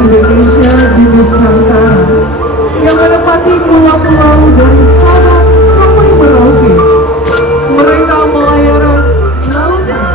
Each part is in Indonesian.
Indonesia di Nusantara yang menempati pulau-pulau dari Sabang sampai Merauke. Mereka melayari lautan.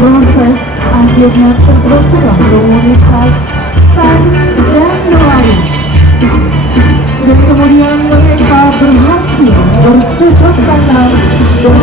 Proses akhirnya terbentuklah komunitas tani dan nelayan, dan kemudian mereka berhasil bercocok tanam dan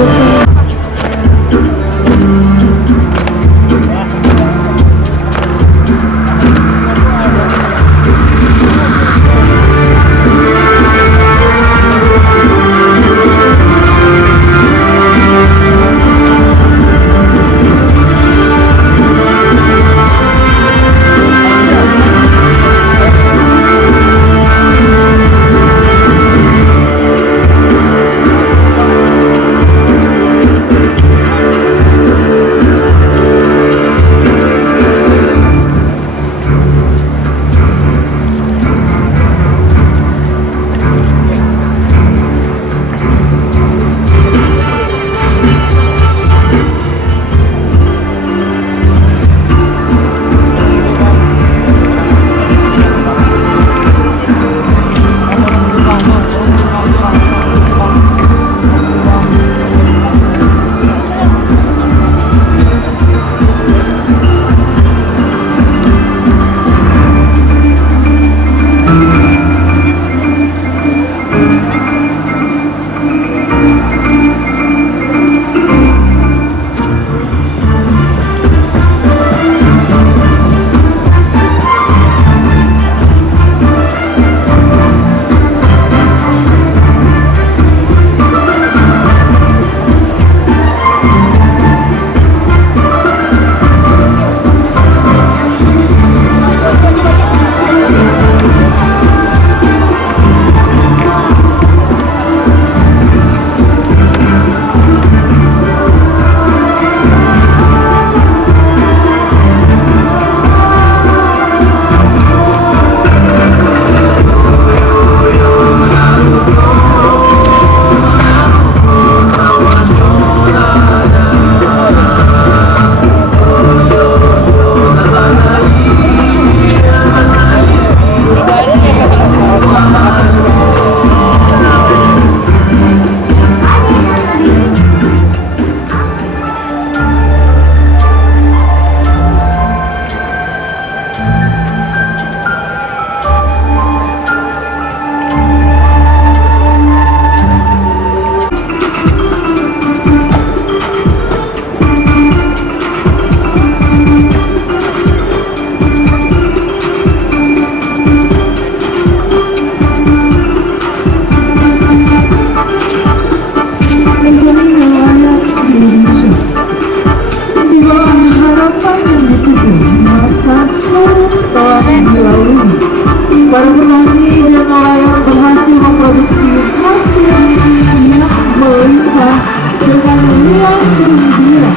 para petani dan nelayan berhasil memproduksi hasil yang melimpah dengan nilai kerugian.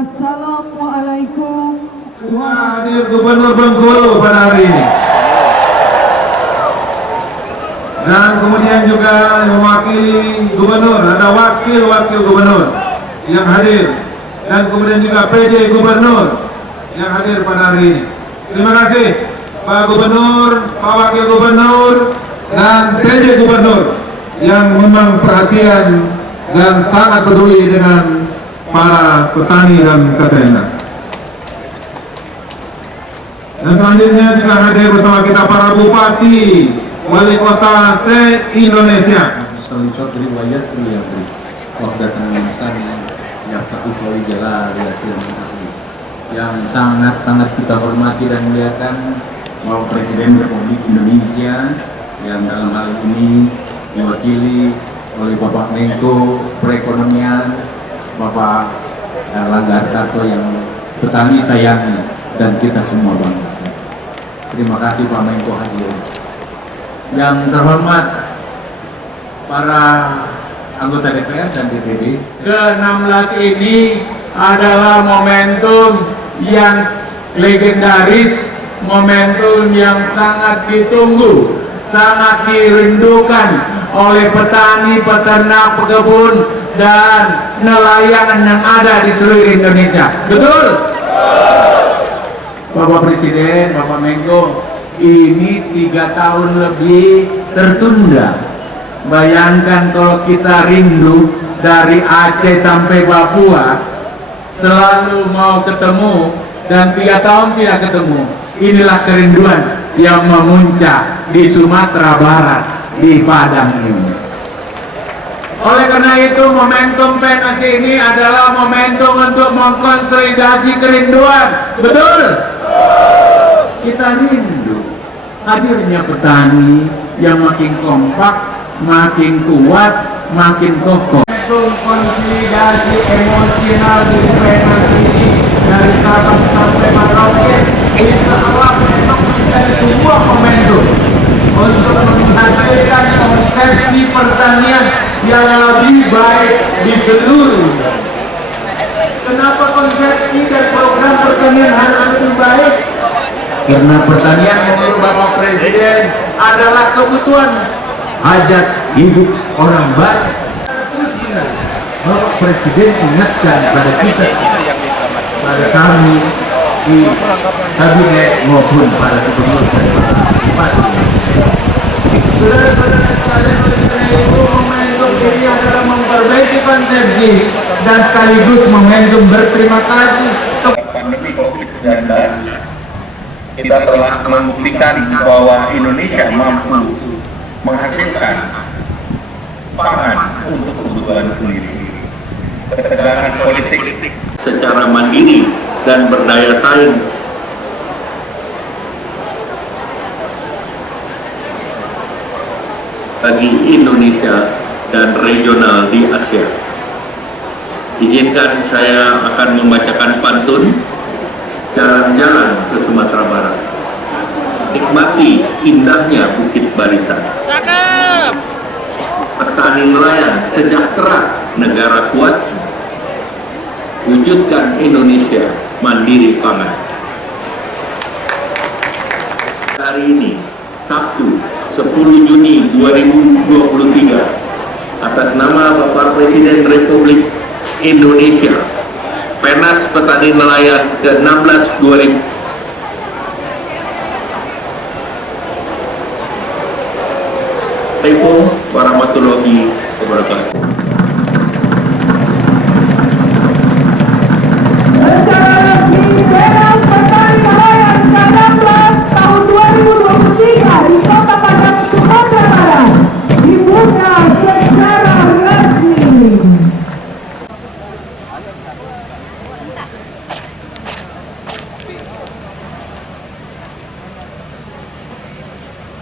Assalamualaikum. Hadir Gubernur Bengkulu pada hari ini. Dan kemudian juga mewakili gubernur, ada wakil-wakil gubernur yang hadir, dan kemudian juga PJ gubernur yang hadir pada hari ini. Terima kasih Pak Gubernur, Pak Wakil Gubernur, dan PJ gubernur yang memang perhatian dan sangat peduli dengan para petani dan peternak. Dan selanjutnya juga hadir bersama kita para bupati, wali kota se-Indonesia. Yaftahu Qauli Jalal yang sangat-sangat kita hormati dan muliakan Bapak Presiden Republik Indonesia yang dalam hal ini diwakili oleh Bapak Menko Perekonomian Bapak Erlangga Hartarto yang petani sayangi dan kita semua banggakan. Terima kasih Pak Menko hadir. Yang terhormat para anggota DPR dan DPD, ke-16 ini adalah momentum yang legendaris, momentum yang sangat ditunggu, sangat dirindukan oleh petani, peternak, pekebun, dan nelayan yang ada di seluruh Indonesia. Betul? Bapak Presiden, Bapak Menko, ini 3 tahun lebih tertunda. Bayangkan kalau kita rindu dari Aceh sampai Papua, selalu mau ketemu dan 3 tahun tidak ketemu. Inilah kerinduan yang memuncak di Sumatera Barat, di Padang ini. Oleh karena itu momentum PNS ini adalah momentum untuk mengkonsolidasi kerinduan. Betul? Kita rindu hadirnya petani yang makin kompak, makin kuat, makin kokoh. Konsolidasi emosional di PNS ini dari Sabang sampai Merauke, insya Allah besok menjadi sebuah momentum untuk menghadirkan konsepsi pertanian yang lebih baik di seluruh. Kenapa konsepsi dan program pertanian harus lebih baik? Karena pertanian menurut Bapak Presiden adalah kebutuhan hajat hidup orang banyak. Bapak Presiden ingatkan pada kita, pada kami di kabinet maupun para gubernur dan para bupati. Saudara-saudara sekalian, oleh karena itu momentum ini adalah memperbaiki konsepsi dan sekaligus momentum berterima kasih. Pandemi COVID-19, kita telah membuktikan bahwa Indonesia mampu menghasilkan pangan untuk kebutuhan sendiri. Ketegangan politik secara mandiri dan berdaya saing bagi Indonesia dan regional di Asia. Izinkan saya akan membacakan pantun Jalan-jalan ke Sumatera Barat. Nikmati indahnya Bukit Barisan. Petani nelayan sejahtera, negara kuat. Wujudkan Indonesia mandiri pangan. Hari ini, Sabtu, 10 Juni 2023, atas nama Bapak Presiden Republik Indonesia, Penas Petani Nelayan ke-16 2000. Repo